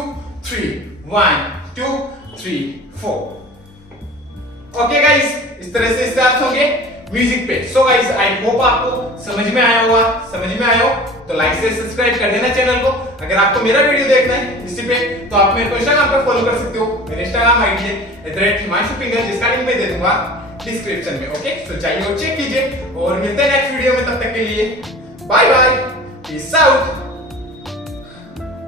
3 1 2 3 4। Okay guys, इस तरह से steps होंगे music पे। So guys I hope आपको समझ में आया होगा, समझ में आया हो तो लाइक से सब्सक्राइब कर देना चैनल को। अगर आपको मेरा वीडियो देखना है इसी पे तो आप मेरे को इंस्टाग्राम पे फॉलो कर सकते हो। मेरा इंस्टाग्राम आईडी है @himanshufinger, जिसका लिंक मैं दे दूंगा डिस्क्रिप्शन में। ओके सो जाइए और चेक कीजिए और मिलते हैं नेक्स्ट वीडियो में, तब तक के लिए बाय बाय, पीस आउट।